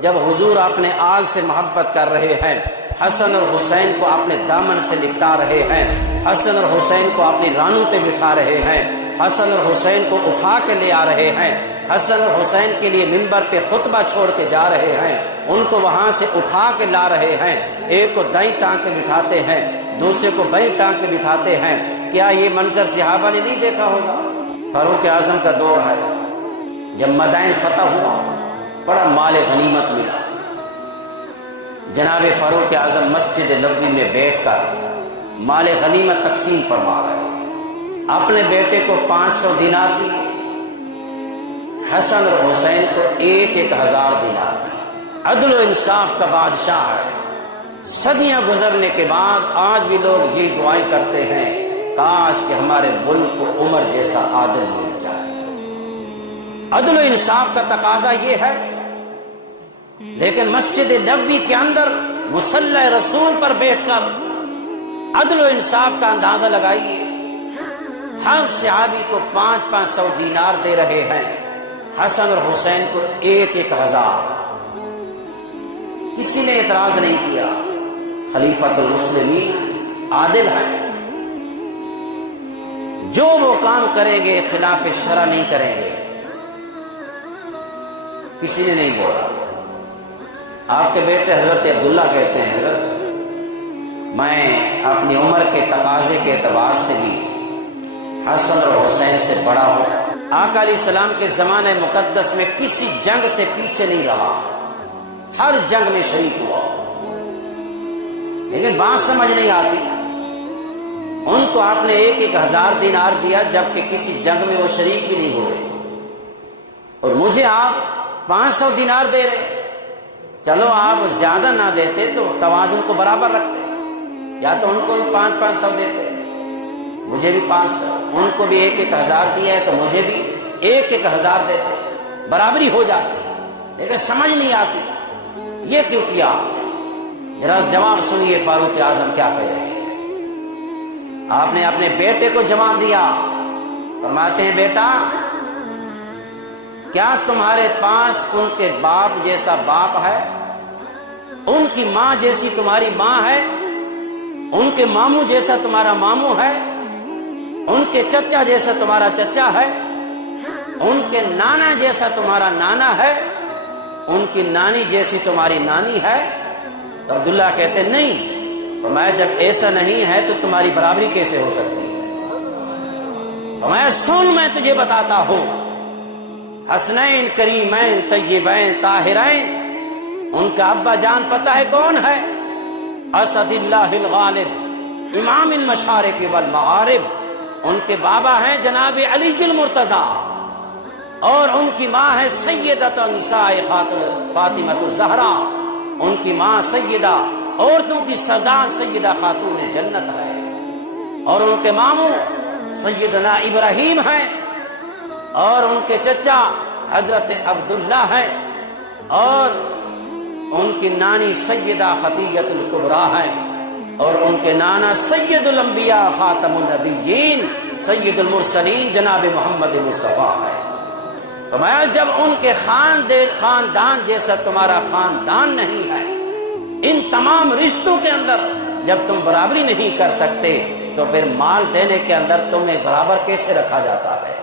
جب حضور اپنے آل سے محبت کر رہے ہیں، حسن اور حسین کو اپنے دامن سے لپٹا رہے ہیں، حسن اور حسین کو اپنی رانوں پہ بٹھا رہے ہیں، حسن اور حسین کو اٹھا کے لے آ رہے ہیں، حسن اور حسین کے لیے منبر پہ خطبہ چھوڑ کے جا رہے ہیں، ان کو وہاں سے اٹھا کے لا رہے ہیں، ایک کو دائیں ٹانگ پہ بٹھاتے ہیں، دوسرے کو بائیں ٹانگ پہ بٹھاتے ہیں۔ کیا یہ منظر صحابہ نے نہیں دیکھا ہوگا؟ فاروق اعظم کا دور ہے، جب مدائن فتح ہوا بڑا مال غنیمت ملا، جناب فاروق اعظم مسجد نبوی میں بیٹھ کر مال غنیمت تقسیم فرما رہے ہیں، اپنے بیٹے کو 500 دینار دیے، حسن اور حسین کو 1000 دینار دیے۔ عدل و انصاف کا بادشاہ ہے۔ صدیاں گزرنے کے بعد آج بھی لوگ یہ دعائیں کرتے ہیں، کاش کہ ہمارے ملک کو عمر جیسا عادل مل جائے۔ عدل و انصاف کا تقاضا یہ ہے، لیکن مسجد نبوی کے اندر مصلی رسول پر بیٹھ کر عدل و انصاف کا اندازہ لگائیے۔ ہر صحابی کو 500 دینار دے رہے ہیں، حسن اور حسین کو 1000۔ کسی نے اعتراض نہیں کیا، خلیفۃ المسلمین عادل ہیں، جو وہ کام کریں گے خلاف شرع نہیں کریں گے، کسی نے نہیں بولا۔ آپ کے بیٹے حضرت عبداللہ کہتے ہیں، حضرت میں اپنی عمر کے تقاضے کے اعتبار سے بھی حسن اور حسین سے بڑا ہوں۔ آقا علیہ السلام کے زمانہ مقدس میں کسی جنگ سے پیچھے نہیں رہا، ہر جنگ میں شریک ہوا، لیکن بات سمجھ نہیں آتی۔ ان کو آپ نے 1000 دینار دیا، جبکہ کسی جنگ میں وہ شریک بھی نہیں ہوئے، اور مجھے آپ 500 دینار دے رہے۔ چلو آپ زیادہ نہ دیتے تو توازن کو برابر رکھتے، یا تو ان کو بھی 500 دیتے، مجھے بھی 500، ان کو بھی 1000 دیا ہے تو مجھے بھی 1000 دیتے، برابری ہو جاتی۔ لیکن سمجھ نہیں آتی یہ کیوں کیا؟ ذرا جواب سنیے فاروق اعظم کیا کہہ رہے ہیں۔ آپ نے اپنے بیٹے کو جواب دیا، فرماتے ہیں، بیٹا کیا تمہارے پاس ان کے باپ جیسا باپ ہے؟ ان کی ماں جیسی تمہاری ماں ہے؟ ان کے ماموں جیسا تمہارا ماموں ہے؟ ان کے چچا جیسا تمہارا چچا ہے؟ ان کے نانا جیسا تمہارا نانا ہے؟ ان کی نانی جیسی تمہاری نانی ہے؟ تو عبداللہ کہتے نہیں، فرمایا جب ایسا نہیں ہے تو تمہاری برابری کیسے ہو سکتی ہے؟ فرمایا سن، میں تجھے بتاتا ہوں، حسنین کریمین طیبین طاہرین، ان کا ابا جان پتہ ہے کون ہے؟ اسد اللہ الغالب امام المشارق والمغارب، ان کے بابا ہیں جناب علی المرتضیٰ، اور ان کی ماں ہے سیدۃ نساء فاطمہ الزہرا، ان کی ماں سیدہ عورتوں کی سردار سیدہ خاتون جنت ہے، اور ان کے ماموں سیدنا ابراہیم ہیں، اور ان کے چچا حضرت عبداللہ ہیں، اور ان کی نانی سیدہ خدیجۃ الکبریٰ ہیں، اور ان کے نانا سید الانبیاء خاتم النبیین سید المرسلین جناب محمد مصطفیٰ ہے۔ فرمایا جب ان کے خاندان جیسا تمہارا خاندان نہیں ہے، ان تمام رشتوں کے اندر جب تم برابری نہیں کر سکتے تو پھر مال دینے کے اندر تمہیں برابر کیسے رکھا جاتا ہے؟